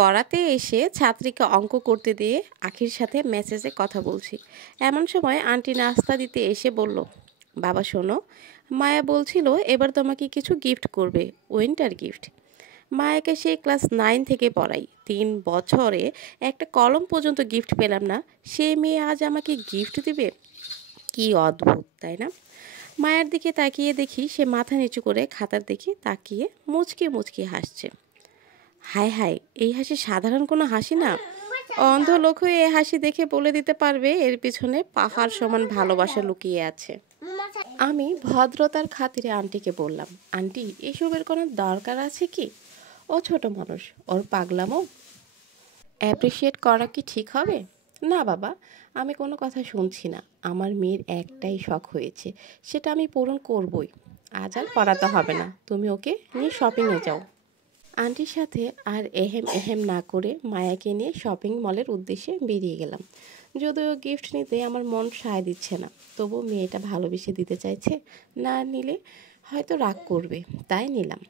পড়াতে এসে ছাত্রীকে অঙ্ক করতে দিয়ে আখির সাথে মেসেজে কথা বলছি। এমন সময় আন্টি নাস্তা দিতে এসে বলল, বাবা শোনো, মায়া বলছিল এবার তোমাকে কিছু গিফট করবে, উইন্টার গিফট। মায়াকে সেই ক্লাস 9 থেকে পড়াই, 3 বছরে একটা কলম পর্যন্ত গিফট পেলাম না, সে মেয়ে আজ আমাকে গিফট দিবে। কি অদ্ভুত তাই না? মায়ের দিকে তাকিয়ে দেখি সে মাথা নিচু করে খাতার দিকে তাকিয়ে মুচকি মুচকি হাসছে। হায় হায়, এই হাসি সাধারণ কোনো হাসি না। অন্ধ লোক হয়ে এই হাসি দেখে বলে দিতে পারবে এর পিছনে পাহাড় সমান ভালোবাসা লুকিয়ে আছে। আমি ভদ্রতার খাতিরে আন্টিকে বললাম, আন্টি এসবের কোনো দরকার আছে কি? ও ছোট মানুষ, ওর পাগলামো অ্যাপ্রিসিয়েট করা কি ঠিক হবে? না বাবা, আমি কোনো কথা শুনছি না। আমার মেয়ের একটাই শখ হয়েছে, সেটা আমি পূরণ করবই। আজ আর পড়াতে হবে না, তুমি ওকে নিয়ে শপিংয়ে যাও। আন্টির সাথে আর এহেম এহেম না করে মায়াকে নিয়ে শপিং মলের উদ্দেশ্যে বেরিয়ে গেলাম। যদিও গিফট নিতে আমার মন সায় দিচ্ছে না, তবু মেয়েটা ভালোবেসে দিতে চাইছে, না নিলে হয়তো রাগ করবে, তাই নিলাম।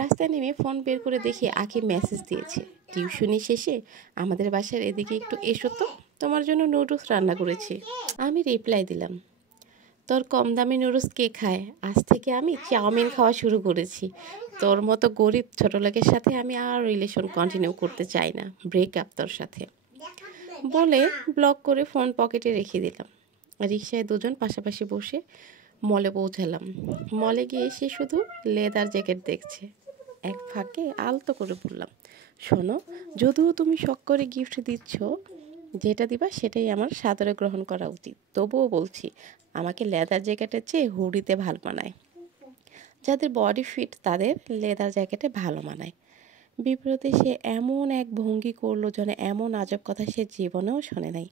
রাস্তায় নেমে ফোন বের করে দেখি আঁকি মেসেজ দিয়েছে, টিউশনি শেষে আমাদের বাসার এদিকে একটু এসো তো, তোমার জন্য নুডলস রান্না করেছি। আমি রিপ্লাই দিলাম, তোর কম দামি নুডলস কে খায়? আজ থেকে আমি চাউমিন খাওয়া শুরু করেছি। তোর মতো গরিব ছোট লোকের সাথে আমি আর রিলেশন কন্টিনিউ করতে চাই না, ব্রেকআপ তোর সাথে বলে ব্লক করে ফোন পকেটে রেখে দিলাম। রিকশায় দুজন পাশাপাশি বসে মলে পৌঁছালাম। মলে গিয়ে সে শুধু লেদার জ্যাকেট দেখছে। এক ফাঁকে আলতো করে বললাম, শোনো, যদিও তুমি শখ করে গিফট দিচ্ছ, যেটা দিবা সেটাই আমার সাদরে গ্রহণ করা উচিত। তবুও বলছি, আমাকে লেদার জ্যাকেটের চেয়ে হুডিতে ভালো মানায়। যাদের বডি ফিট তাদের লেদার জ্যাকেটে ভালো মানায়। বিপরীতে সে এমন এক ভঙ্গি করলো যেন এমন আজব কথা সে জীবনেও শোনে নাই।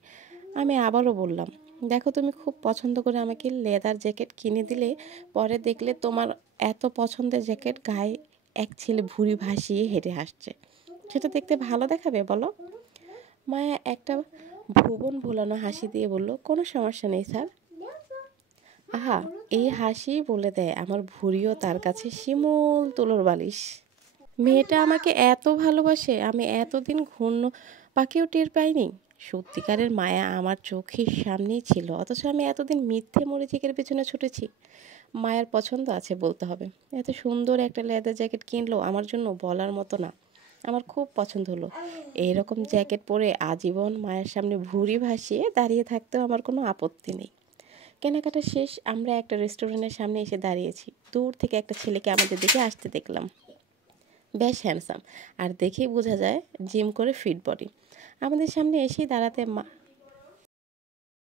আমি আবারও বললাম, দেখো, তুমি খুব পছন্দ করে আমাকে লেদার জ্যাকেট কিনে দিলে, পরে দেখলে তোমার এত পছন্দের জ্যাকেট গায়ে এক ছেলে ভুঁড়ি ভাসিয়ে হেঁটে আসছে, সেটা দেখতে ভালো দেখাবে বলো? মায়া একটা ভুবন ভোলানো হাসি দিয়ে বলল, কোনো সমস্যা নেই স্যার। আহা, এই হাসি বলে দেয় আমার ভুঁড়িও তার কাছে শিমুল তুলোর বালিশ। মেয়েটা আমাকে এত ভালোবাসে, আমি এতদিন ঘূর্ণ পাকেও টের পাইনি। সত্যিকারের মায়া আমার চোখের সামনেই ছিল, অথচ আমি এতদিন মিথ্যে মরিচিকের পেছনে ছুটেছি। মায়ের পছন্দ আছে বলতে হবে। এত সুন্দর একটা লেদার জ্যাকেট কিনলো আমার জন্য, বলার মতো না। আমার খুব পছন্দ হলো। এইরকম জ্যাকেট পরে আজীবন মায়ের সামনে ভুঁড়ি ভাসিয়ে দাঁড়িয়ে থাকতেও আমার কোনো আপত্তি নেই। কেনাকাটা শেষ, আমরা একটা রেস্টুরেন্টের সামনে এসে দাঁড়িয়েছি। দূর থেকে একটা ছেলেকে আমাদের দিকে আসতে দেখলাম। বেশ হ্যান্ডসাম, আর দেখেই বোঝা যায় জিম করে ফিট বডি। আমাদের সামনে এসেই দাঁড়াতে